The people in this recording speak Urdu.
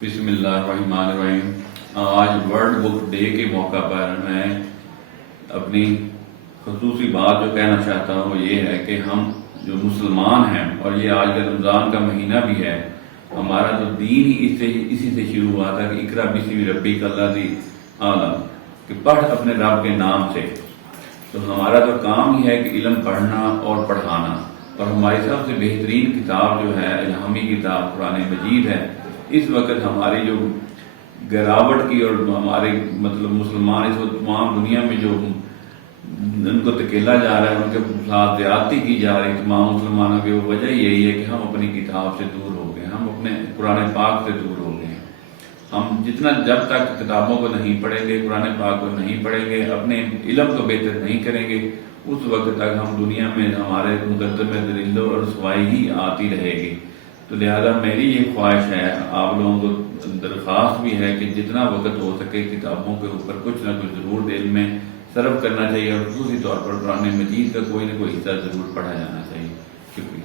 بسم اللہ الرحمن الرحیم۔ آج ورلڈ بک ڈے کے موقع پر میں اپنی خصوصی بات جو کہنا چاہتا ہوں وہ یہ ہے کہ ہم جو مسلمان ہیں، اور یہ آج کا رمضان کا مہینہ بھی ہے، ہمارا تو دین ہی اسی سے شروع ہوا تھا کہ اقرا بسم ربک الذی علم، کہ پڑھ اپنے رب کے نام سے۔ تو ہمارا تو کام ہی ہے کہ علم پڑھنا اور پڑھانا، اور ہماری سب سے بہترین کتاب جو ہے الہامی کتاب قرآن مجید ہے۔ اس وقت ہماری جو گراوٹ کی اور ہمارے مسلمان اس وقت تمام دنیا میں جو ان کو دھکیلا جا رہا ہے، ان کے ساتھ زیادتی کی جا رہی تمام مسلمانوں کی، وہ وجہ یہی ہے کہ ہم اپنی کتاب سے دور ہو گئے، ہم اپنے قرآن پاک سے دور ہو گئے ہیں۔ ہم جب تک کتابوں کو نہیں پڑھیں گے، قرآن پاک کو نہیں پڑھیں گے، اپنے علم کو بہتر نہیں کریں گے، اس وقت تک ہم دنیا میں ہمارے مقدمے ذل و رسوائی ہی آتی رہے گی۔ تو لہذا میری یہ خواہش ہے، آپ لوگوں کو درخواست بھی ہے کہ جتنا وقت ہو سکے کتابوں کے اوپر کچھ نہ کچھ ضرور دل میں صرف کرنا چاہیے، اور خصوصی طور پر قرآن مجید کا کوئی نہ کوئی حصہ ضرور پڑھا جانا چاہیے۔ شکریہ۔